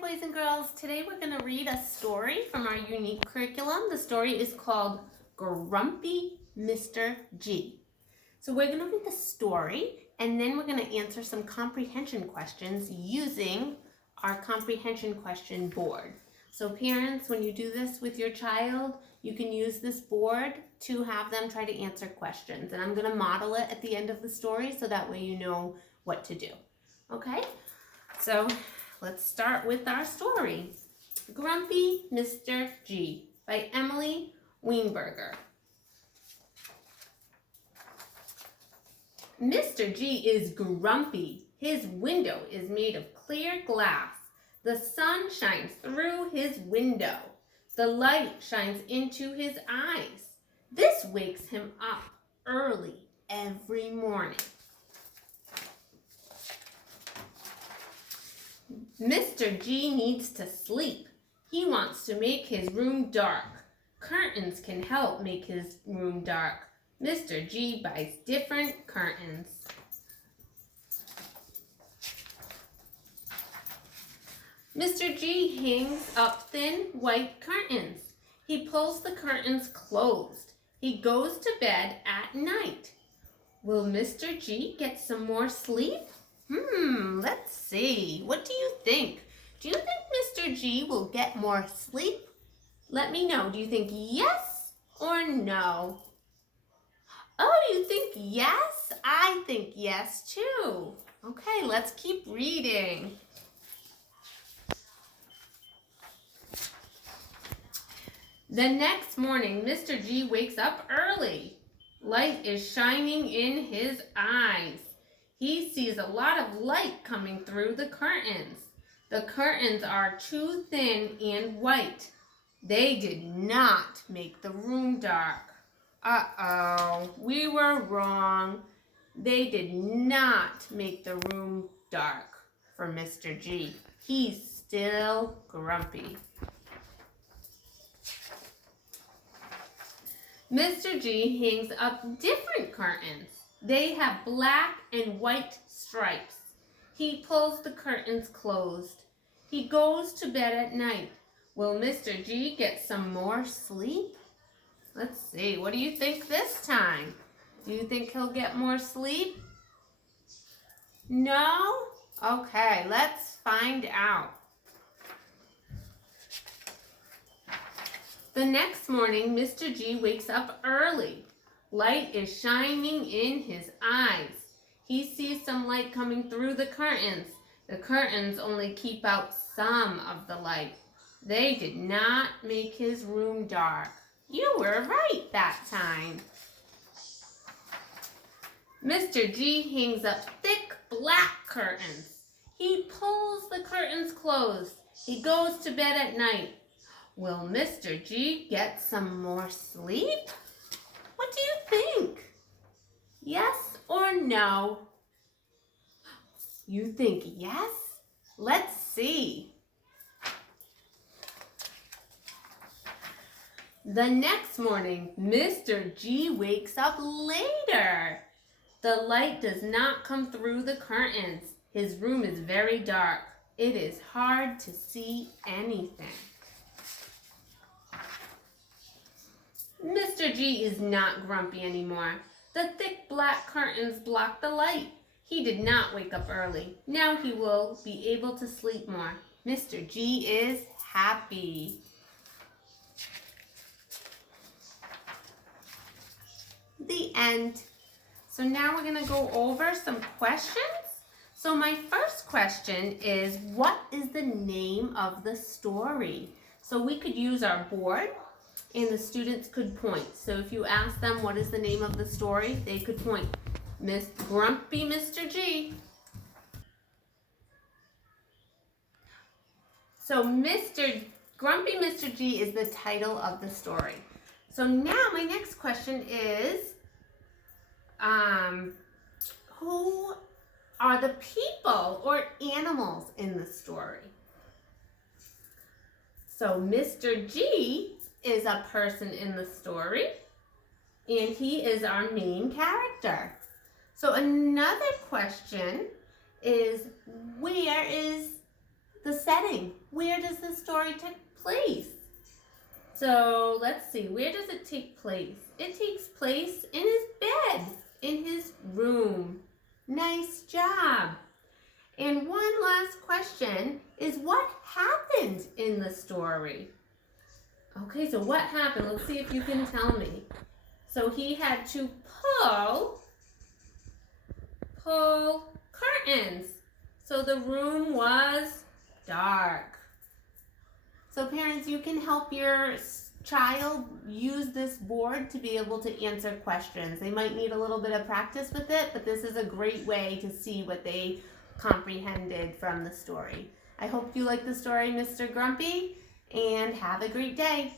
boys and girls. Today we're going to read a story from our unique curriculum. The story is called Grumpy Mr. G. So we're going to read the story and then we're going to answer some comprehension questions using our comprehension question board. So parents, when you do this with your child, you can use this board to have them try to answer questions. And I'm going to model it at the end of the story so that way you know what to do. Okay? So let's start with our story. Grumpy Mr. G by Emily Weinberger. Mr. G is grumpy. His window is made of clear glass. The sun shines through his window. The light shines into his eyes. This wakes him up early every morning. Mr. G needs to sleep. He wants to make his room dark. Curtains can help make his room dark. Mr. G buys different curtains. Mr. G hangs up thin white curtains. He pulls the curtains closed. He goes to bed at night. Will Mr. G get some more sleep? Let's see. What do you think? Do you think Mr. G will get more sleep? Let me know. Do you think yes or no? Oh, you think yes? I think yes too. Okay, let's keep reading. The next morning, Mr. G wakes up early. Light is shining in his eyes. He sees a lot of light coming through the curtains. The curtains are too thin and white. They did not make the room dark. Uh-oh, we were wrong. They did not make the room dark for Mr. G. He's still grumpy. Mr. G hangs up different curtains. They have black and white stripes. He pulls the curtains closed. He goes to bed at night. Will Mr. G get some more sleep? Let's see. What do you think this time? Do you think he'll get more sleep? No? Okay, let's find out. The next morning, Mr. G wakes up early. Light is shining in his eyes. He sees some light coming through the curtains. The curtains only keep out some of the light. They did not make his room dark. You were right that time. Mr. G hangs up thick black curtains. He pulls the curtains closed. He goes to bed at night. Will Mr. G get some more sleep? What do you think? Yes or no? You think yes? Let's see. The next morning, Mr. G wakes up later. The light does not come through the curtains. His room is very dark. It is hard to see anything. Mr. G is not grumpy anymore. The thick black curtains block the light. He did not wake up early. Now he will be able to sleep more. Mr. G is happy. The end. So now we're going to go over some questions. So my first question is, what is the name of the story? So we could use our board and the students could point. So if you ask them what is the name of the story, they could point. Grumpy Mr. G. So Grumpy Mr. G is the title of the story. So now my next question is, who are the people or animals in the story? So Mr. G is a person in the story, and he is our main character. So another question is, where is the setting? where does the story take place? So let's see, where does it take place? It takes place in his bed, in his room. Nice job. And one last question is, what happened in the story? Okay, so what happened? Let's see if you can tell me. So he had to pull curtains. So the room was dark. So parents, you can help your child use this board to be able to answer questions. They might need a little bit of practice with it, but this is a great way to see what they comprehended from the story. I hope you like the story, Mr. Grumpy, and have a great day.